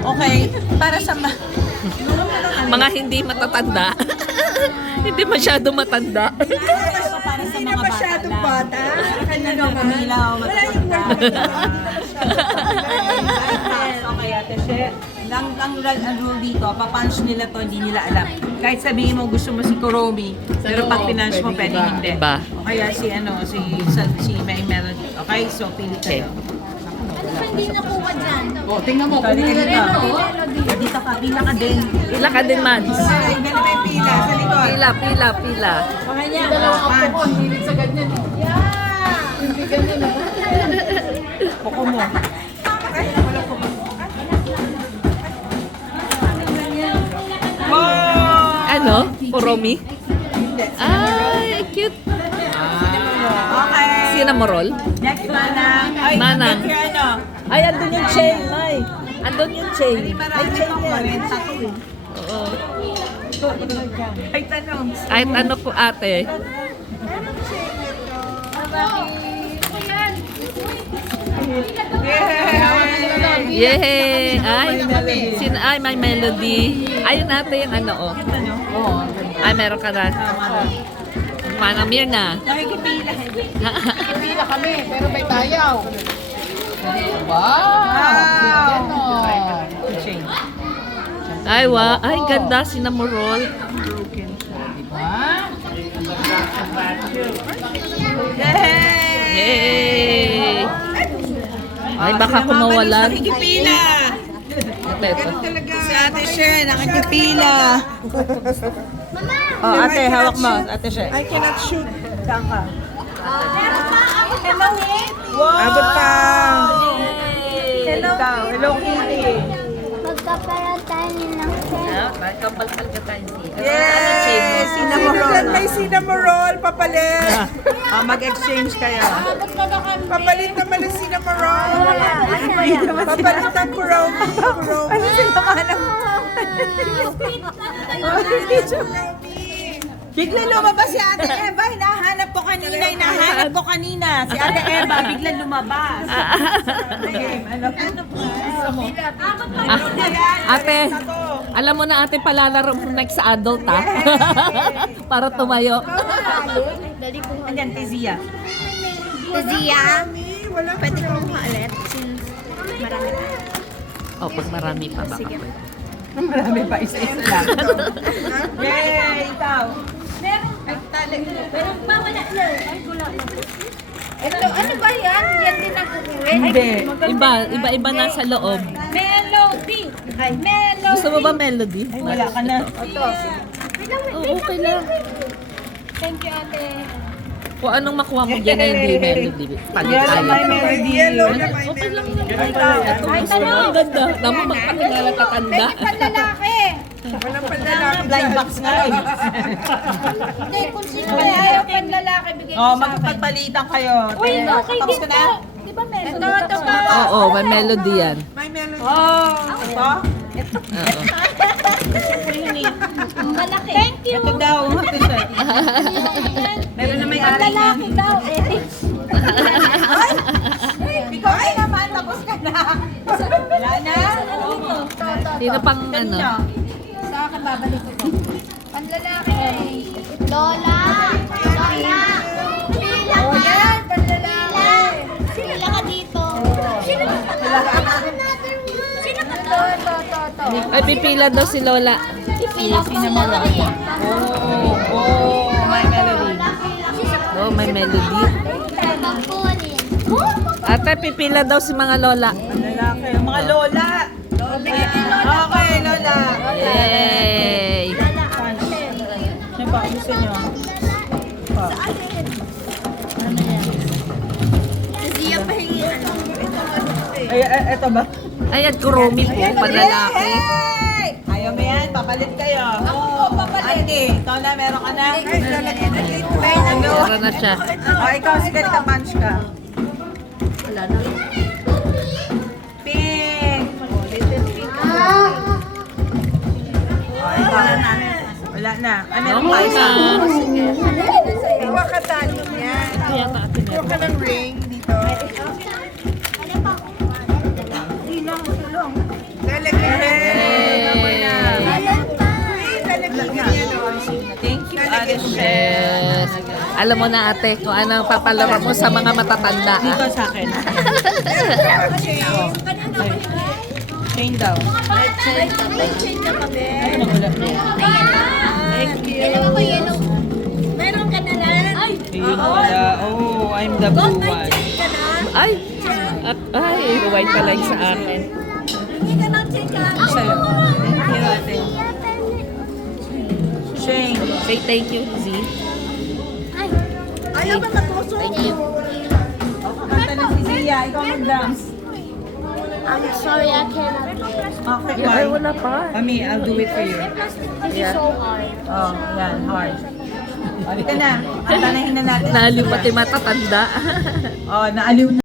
Okay, para sa Mga hindi matatanda. Hindi masyado matanda. para sa mga Masyadong bata. Kanino kumilaw, matatanda. Okay, Ate She. Ang rule dito, papunch nila to, hindi nila alam. Kahit sabihin mo gusto mo si Kuromi, pero pag pinunch mo, pwede hindi. Ba? O kaya si May Melody. Okay, so pili kayo. Hindi nakuha dyan. Tingnan mo, pili ka dito. Dito ka, pila ka din. Pila ka din, Mads. Ay, ganun may pila sa likod. Pila. Buko mo. Ano? Kuromi? Ay, cute. Okay. Cinnamoroll? Next, Manang. Ay, Manang. next year, ano? Ay, andun yung chain, May. Andun yung chain. Ay, chain yan. Oo. Ay, tanong. Kahit ano po, ate. Yay! Yay! Ay, may melody. Ayun ate yung ano, oh. Oo. Ay, meron ka na. Manang Mirna. Nakikipila. Pila kami, pero may tayaw. Wow! Chain. Ay, wow. Ay, ganda. Cinnamoroll. Yay! Yay! Ay, baka kumawalan. Nakikipila. Ito. Si Ate Sher, nakikipila. Oh, ate, hawak mo. Ate Sher. I cannot shoot. Saan ka? Meron pa ako sa maliit. Wow! Abot pa. Hello. Ikaw, Hello Kitty. Magkaparal tayo ng friend. Kapal-pal ka tayo. Yes! Cinnamoroll. May cinnamoroll, papalit. Mag-exchange kayo. Papalit naman ang cinnamoroll. Papalit ang kuromi. Ano sila manang? Bigla lumabas si Ate Eva. Hinahanap ko kanina. Si Ate Eva, bigla lumabas. Ano po? Ate, alam mo na ate, palalaro mo next sa adult, ha? Para tumayo. Dali po. Andyan, Tizia. Zia, pwede ko mong ulit since marami tayo. Oh, pag marami pa baka. Sige. Marami pa, isa-isa lang. Yay! Ikaw. Meron pa, wala na. Ay, wala na. Ito, ano ba yan? Yan din ang kukuhin? Hindi. Iba na sa loob. Melody! Ay, melody! Gusto mo ba melody? Ay, wala ka na. Oo, okay lang. Thank you, ate. Kung anong makuha mo dyan na hindi melody. Palit Yellow, tayo. may melody. Yellow na may Okay lang melody. naman. Ito gusto mo. Ang ganda. Naman magpakilala katanda. Panlalaki! Walang panlalaki. Blind box nga eh. Hindi, kung sino kaya ayaw panlalaki, bigay Oh, magpagpalitan kayo. Uy, okay Tapos din ko na. to. Di ba melody? Ito pa. Oo, may melody yan. May melody. Oh, ito? Oo. Malaki. Thank you. Ito daw. Ito siya. Meron na may ari niyan. Panlalaki daw, eh. Ikaw ay naman, tapos ka na. Wala na? Sino pang ano? Kanino? Sa akin, babalik ko. Panlalaki. Lola! Lola! Pila ka! Yan, panlalaki. Pila ka dito. Sino ba Sino ba to? Ay, pipila daw si Lola. Pipila ko panlalaki. Oh, may melody. Oh, may melody. Ate, pipila daw si mga Lola. Lalaki. Yung mga lola. Okay, lola. Yay! Ano ba? Gusto nyo? Siya pahingi. Ay, eto ba? Ay, at kuromi po, panlalaki. Yay! Ayaw mo yan, papalit kayo. Oo, papalit. Ate, ikaw na, meron ka na. Meron na siya. Oh, ikaw, sige, punch ka. Wala na. Pink. Oh, ikaw na. Wala na. Ano yung Okay paisa? na. Iwa ka tali niya. Ito yata ate Iwa ka ng ring dito. Lalagyan Yes. Alam mo na ate kung anong papalaro mo sa mga matatanda. Dito sa akin. Shane daw. Ay, magulat na yan. Thank you. Meron ka na lang. Ay, Yun pala. Oh, I'm the blue one. Ay! Ay, white pala yung sa akin. hindi ka nang chika. Sa'yo. Thank you, ate. Shane. Say thank you, Z. Ayaw ba matuso? Thank you. Kanta na si Zia. Ikaw mag-dance. I'm sorry, I cannot. Okay, Yeah, ay, bye. wala pa. Mami, I'll do it for you. This is so hard. Oh, yan, hard. Halika na. Kantanahin na natin. Naliw pati matatanda. Oh, naaliw na.